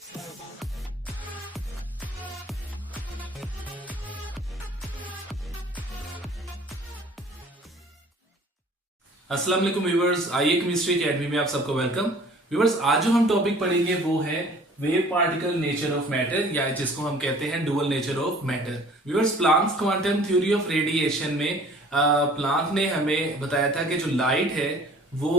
अस्सलाम वालेकुम व्यूअर्स, आइए केमिस्ट्री एकेडमी में आप सबको वेलकम। व्यूअर्स, आज जो हम टॉपिक पढ़ेंगे वो है wave particle nature of matter, या जिसको हम कहते हैं dual nature of matter. Viewers, Planck's quantum theory of radiation में प्लांक ने हमें बताया था कि जो लाइट है वो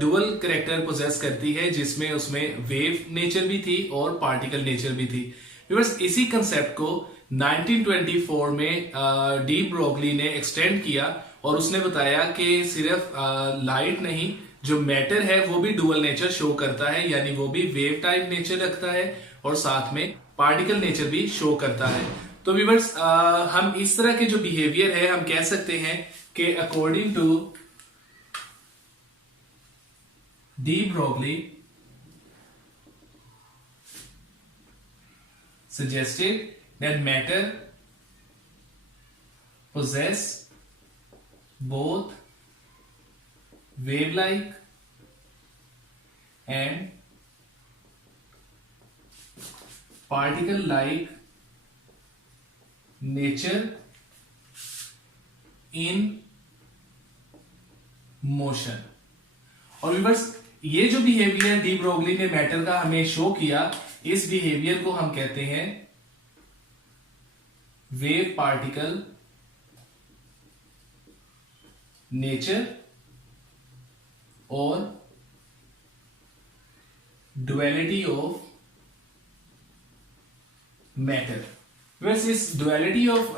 डुअल करेक्टर पोजेस करती है, जिसमें उसमें वेव नेचर भी थी और पार्टिकल नेचर भी थी। व्यूअर्स, इसी कंसेप्ट को 1924 में डी ब्रोगली ने एक्सटेंड किया और उसने बताया कि सिर्फ लाइट नहीं, जो मैटर है वो भी डुअल नेचर शो करता है, यानी वो भी वेव टाइप नेचर रखता है और साथ में पार्टिकल नेचर भी शो करता है। तो व्यूअर्स, हम इस तरह के जो बिहेवियर है हम कह सकते हैं कि according to de Broglie suggested that matter possess both wave-like and particle-like nature in motion। और व्यूअर्स, ये जो बिहेवियर डी ब्रोगली ने मैटर का हमें शो किया, इस बिहेवियर को हम कहते हैं वेव पार्टिकल नेचर और डुअलिटी ऑफ मैटर। वैसे इस डुअलिटी ऑफ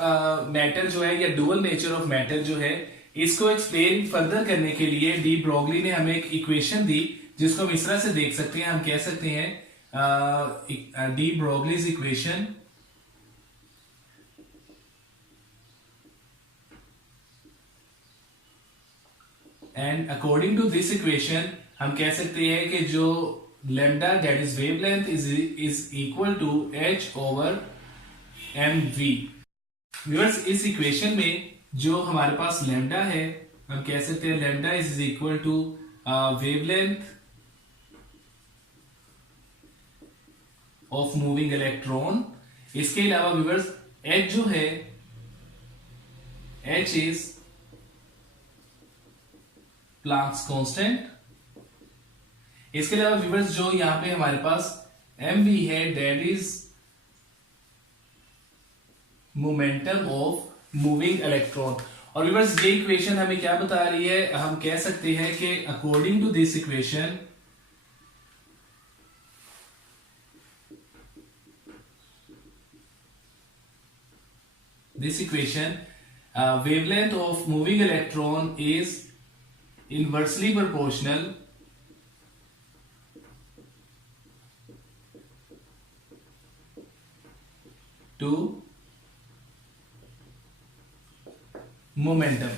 मैटर जो है, या डुअल नेचर ऑफ मैटर जो है, इसको एक्सप्लेन फर्दर करने के लिए डी ब्रोगली ने हमें एक इक्वेशन दी, जिसको हम इस तरह से देख सकते हैं। हम कह सकते हैं de Broglie's equation and according to this equation हम कह सकते हैं कि जो lambda that is wavelength is equal to h over m v. Viewers, इस इक्वेशन में जो हमारे पास लेमडा है, हम कह सकते हैं lambda is equal to wavelength of moving electron. इसके अलावा व्यूअर्स, एच जो है, एच इज प्लांक्स कांस्टेंट। इसके अलावा व्यूअर्स, जो यहां पे हमारे पास एम वी है, that is momentum of moving electron. और व्यूअर्स, ये इक्वेशन हमें क्या बता रही है? हम कह सकते हैं कि according to this equation wavelength of moving electron is inversely proportional to momentum।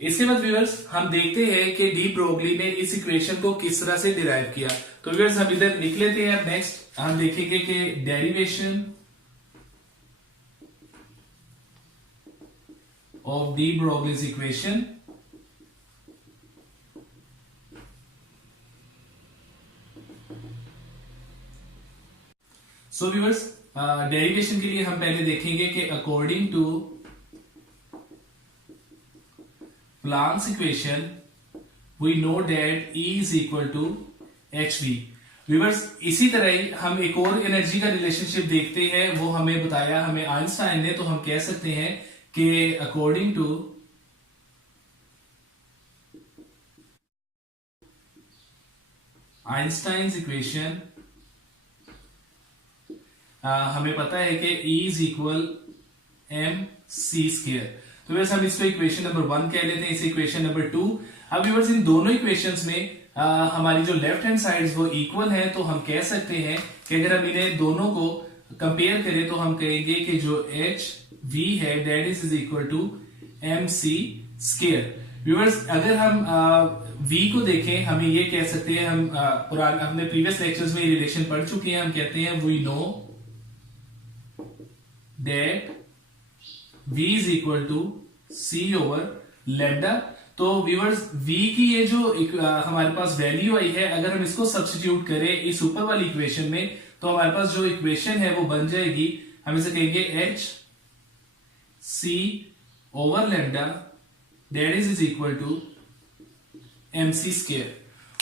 इसके बाद व्यूअर्स, हम देखते हैं कि डी ब्रोगली ने इस इक्वेशन को किस तरह से डिराइव किया। तो व्यूअर्स, हम इधर लिख लेते हैं। अब नेक्स्ट हम देखेंगे कि derivation of de Broglie's equation। So viewers, derivation के लिए हम पहले देखेंगे कि according to Planck's equation we know that E is equal to h v. Viewers, इसी तरह ही हम एक और एनर्जी का रिलेशनशिप देखते हैं, वो हमें बताया हमें आइंस्टाइन ने। तो हम कह सकते हैं कि अकॉर्डिंग टू आइंस्टाइन्स इक्वेशन हमें पता है कि E is equal m c square. तो वैसे हम इसको इक्वेशन नंबर 1 कह लेते हैं, इसे इक्वेशन नंबर 2। अब व्यूअर्स, इन दोनों इक्वेशंस में हमारी जो लेफ्ट हैंड साइड वो इक्वल है, तो हम कह सकते हैं कि अगर हम इन्हें दोनों को कंपेयर करें तो हम कहेंगे कि जो एच वी है, that is equal to m c square. Viewers, अगर हम v को देखें, हमें ये कह सकते हैं, हम अपने प्रीवियस लेक्चर्स में ये रिलेशन पढ़ चुके हैं। हम कहते हैं we know that v is equal to c over lambda. तो व्यूअर्स v की ये जो हमारे पास वैल्यू आई है, अगर हम इसको सब्स्टिट्यूट करें इस ऊपर वाली इक्वेशन में, तो हमारे पास जो इक्वेशन है वो बन जाएगी, हम इसे कहेंगे h c over lambda that is equal to mc square.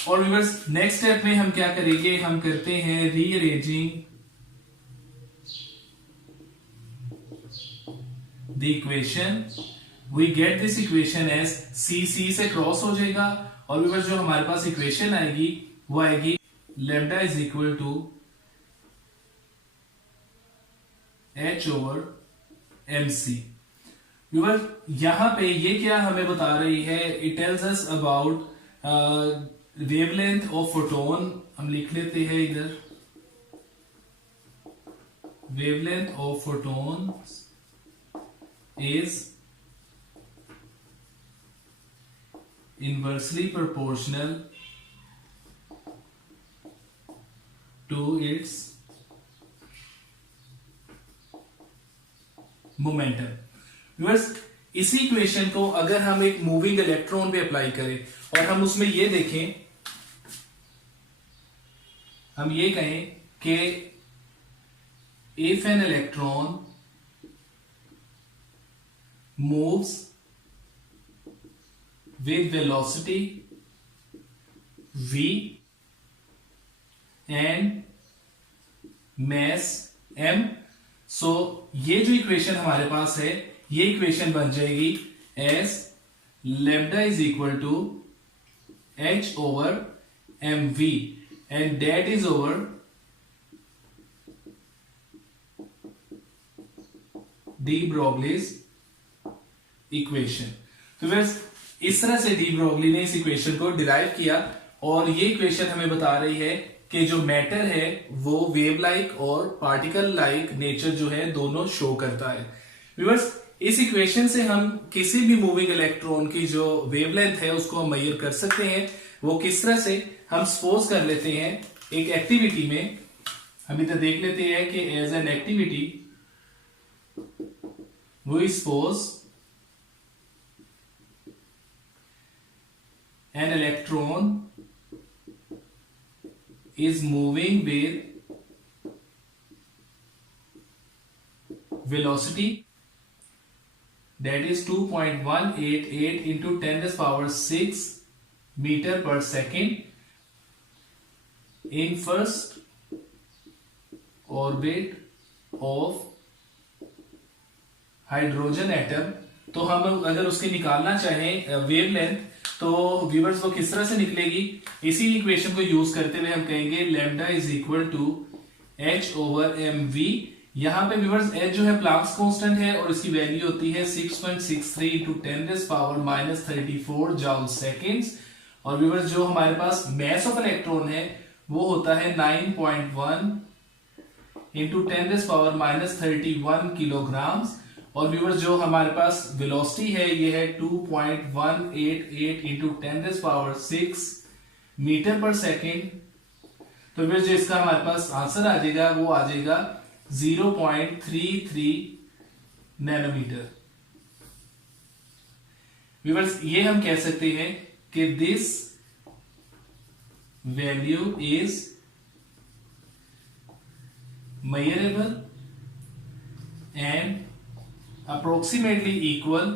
और व्यूअर्स नेक्स्ट स्टेप में हम क्या करेंगे, हम करते हैं rearranging the equation, we get this equation as c से क्रॉस हो जाएगा, और व्यूअर्स जो हमारे पास इक्वेशन आएगी वो आएगी lambda is equal to h over mc। Viewers यहां पे ये क्या हमें बता रही है, it tells us about wavelength of photon. हम लिख लेते हैं इधर, wavelength of photon is inversely proportional to its momentum। Viewers इसी इक्वेशन को अगर हम एक मूविंग इलेक्ट्रॉन पे अप्लाई करें और हम उसमें ये देखें, हम ये कहें कि if an electron moves with velocity v and mass m, सो ये जो इक्वेशन हमारे पास है, ये इक्वेशन बन जाएगी as lambda is equal to h over mv and that is over de Broglie's equation. तो बस इस तरह से डी ब्रोगली ने इस इक्वेशन को डिराइव किया, और ये इक्वेशन हमें बता रही है कि जो मैटर है वो वेव लाइक और पार्टिकल लाइक नेचर जो है दोनों शो करता है। व्यूअर्स इस इक्वेशन से हम किसी भी मूविंग इलेक्ट्रॉन की जो वेवलेंथ है उसको हम मेजर कर सकते हैं। वो किस तरह से, हम सपोज कर लेते हैं एक एक्टिविटी में, हम इधर देख लेते हैं कि as an activity we suppose an electron is moving with velocity that is 2.188 into 10 to the power 6 meter per second in first orbit of hydrogen atom. तो हम अगर उसके निकालना चाहें वेवलेंथ, तो व्यूअर्स वो किस तरह से निकलेगी, इसी इक्वेशन को यूज करते हुए हम कहेंगे lambda is equal to h over mv। यहां पे व्यूअर्स h जो है प्लैंक्स कांस्टेंट है और इसकी वैल्यू होती है 6.63 into 10 to the power -34 joule seconds. और व्यूअर्स जो हमारे पास मैस ऑफ इलेक्ट्रॉन है वो होता है 9.1 into 10 to the power -31 kilograms. और व्यूअर्स जो हमारे पास वेलोसिटी है ये है 2.188 into 10 to the power 6 metre पर सेकेंड। तो व्यूअर्स जो इसका हमारे पास आंसर आ जाएगा वो आ जाएगा 0.33 नैनोमीटर। व्यूअर्स ये हम कह सकते हैं कि this value is measurable and approximately equal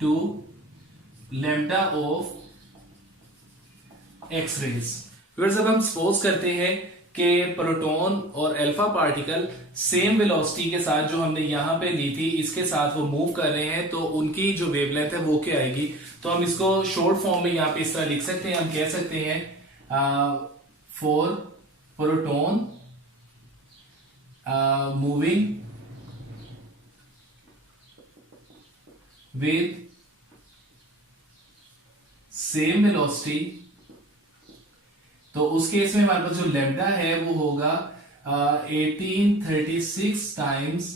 to lambda of x-rays। Viewers अब हम सपोज करते हैं कि प्रोटॉन और अल्फा पार्टिकल सेम वेलोसिटी के साथ जो हमने यहां पे ली थी इसके साथ वो मूव कर रहे हैं, तो उनकी जो वेवलेंथ है वो क्या आएगी। तो हम इसको शॉर्ट फॉर्म में यहां पे इस तरह लिख सकते हैं, हम कह सकते हैं for proton moving with same velocity, तो उस केस में हमारे पास जो लैम्डा है वो होगा 1836 times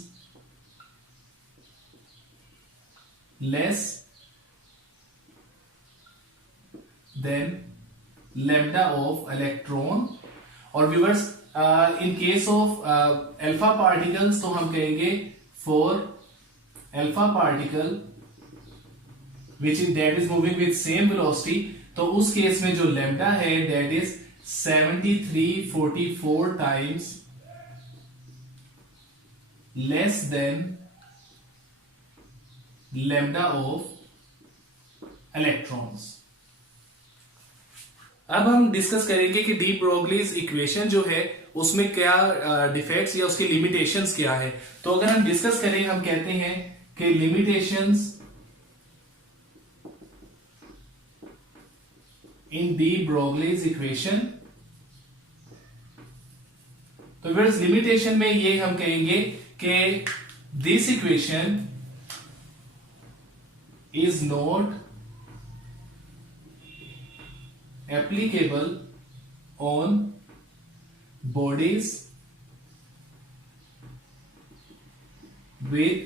less than lambda of electron. और viewers in case of alpha particles तो हम कहेंगे for alpha particle that is moving with same velocity, तो उस केस में जो लैम्डा है that is 7344 times less than lambda of electrons. अब हम डिस्कस करेंगे कि डी ब्रोगलीज इक्वेशन जो है उसमें क्या डिफेक्ट्स या उसके लिमिटेशंस क्या है। तो अगर हम डिस्कस करें, हम कहते हैं कि लिमिटेशंस इन डी ब्रोगलीज इक्वेशन, तो फिर लिमिटेशन में ये हम कहेंगे कि this equation is not applicable on bodies with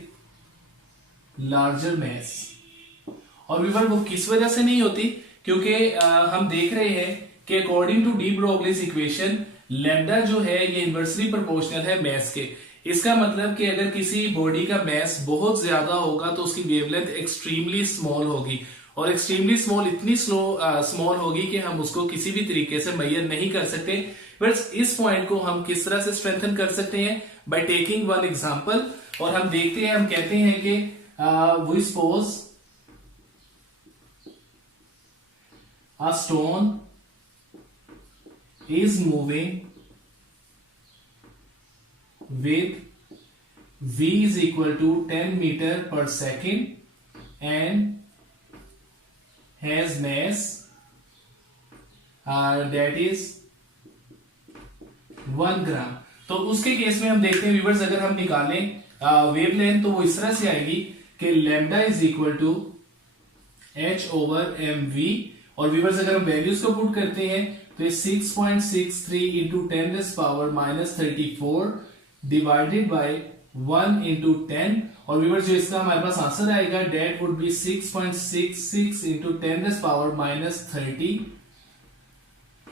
larger mass। और विवर वो किस वजह से नहीं होती, क्योंकि हम देख रहे हैं कि according to de Broglie's equation lambda जो है ये इन्वर्सली प्रोपोर्शनल है मैस के। इसका मतलब कि अगर किसी बॉडी का मैस बहुत ज्यादा होगा तो उसकी वेवलेंथ एक्सट्रीमली स्मॉल होगी, और एक्सट्रीमली स्मॉल इतनी स्मॉल होगी कि हम उसको किसी भी तरीके से मेजर नहीं कर सकते। बस इस पॉइंट को हम किस तरह से स्ट्रेंथन कर सकते हैं, बाय टेकिंग वन एग्जांपल। और हम देखते हैं, हम कहते हैं कि we suppose a stone is moving with v is equal to 10 meter per second and has mass that is 1 ग्राम। तो उसके केस में हम देखते हैं व्यूअर्स, अगर हम निकालें वेवलेंथ तो वो इस तरह से आएगी कि lambda is equal to h over mv। और व्यूअर्स अगर हम वैल्यूज को पुट करते हैं तो 6.63 इंटू 10⁻34 डिवाइडेड बाय 1 इंटू 10। और व्यूअर्स जो इसका हमारे पास आंसर आएगा that would be 6.66 into 10⁻30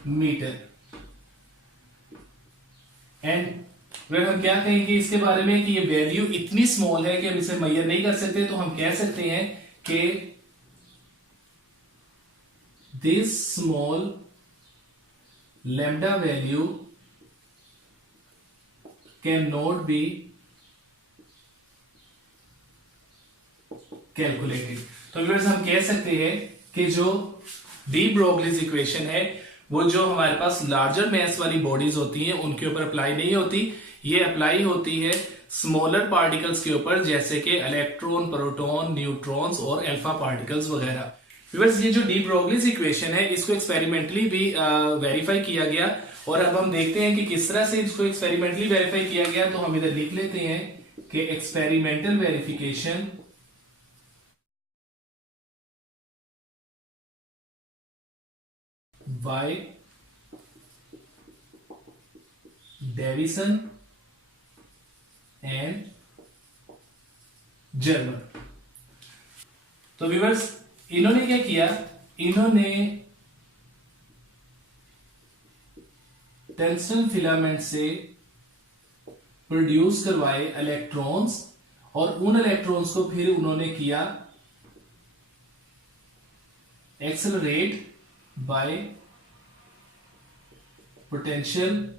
metre. And फिर हम क्या कहेंगे इसके बारे में कि ये वैल्यू इतनी स्मॉल है कि हम इसे मेजर नहीं कर सकते, तो हम कह सकते हैं कि this small lambda value can not be calculated. तो व्यूअर्स हम कह सकते हैं कि जो डी ब्रोगलीज इक्वेशन है वो जो हमारे पास लार्जर मैस वाली बॉडीज होती हैं उनके ऊपर अप्लाई नहीं होती, ये अप्लाई होती है स्मॉलर पार्टिकल्स के ऊपर, जैसे कि इलेक्ट्रॉन, प्रोटॉन, न्यूट्रॉन्स और अल्फा पार्टिकल्स वगैरह। व्यूअर्स ये जो डी ब्रोगलीज इक्वेशन है इसको एक्सपेरिमेंटली भी वेरीफाई किया गया, और अब हम देखते हैं कि किस तरह से इसको एक्सपेरिमेंटली वेरीफाई किया गया। तो हम इधर लिख लेते हैं कि experimental verification by Davisson and German. तो व्यूअर्स इन्होंने क्या किया, इन्होंने टंगस्टन फिलामेंट से प्रोड्यूस करवाए इलेक्ट्रॉन्स, और उन इलेक्ट्रॉन्स को फिर उन्होंने किया एक्सेलरेट बाय पोटेंशियल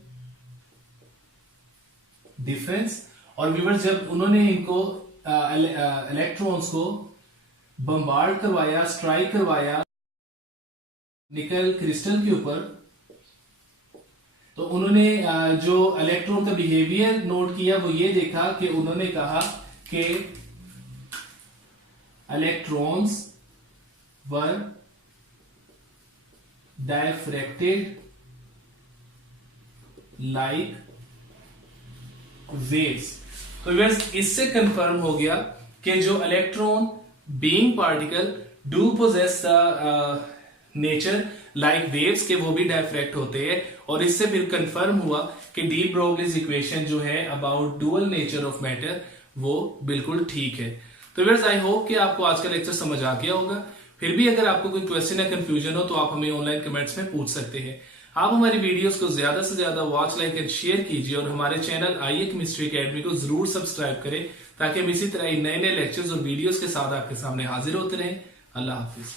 डिफरेंस। और व्यूअर्स जब उन्होंने इनको इलेक्ट्रॉन्स को बम्बार्ड करवाया, स्ट्राइक करवाया निकल क्रिस्टल के ऊपर, तो उन्होंने जो इलेक्ट्रॉन का बिहेवियर नोट किया वो ये देखा कि उन्होंने कहा कि electrons were diffracted like waves. तो व्यूअर्स इससे कंफर्म हो गया कि जो electron being particle do possess the nature like waves के, वो भी डायफ्रैक्ट होते हैं। और इससे फिर कंफर्म हुआ कि डी ब्रोगलीज इक्वेशन जो है about dual nature of matter वो बिल्कुल ठीक है। तो व्यूअर्स आई होप कि आपको आज का लेक्चर समझ आ गया होगा। फिर भी अगर आपको कोई क्वेश्चन या कंफ्यूजन हो तो आप हमें ऑनलाइन कमेंट्स में पूछ सकते हैं। आप हमारी वीडियोस को ज्यादा से ज्यादा वॉच, लाइक एंड शेयर कीजिए, और हमारे चैनल आईए केमिस्ट्री एकेडमी को जरूर सब्सक्राइब करें ताकि हम इसी तरह नए नए लेक्चर्स और वीडियोस के साथ आपके सामने हाजिर होते रहें। अल्लाह हाफिज।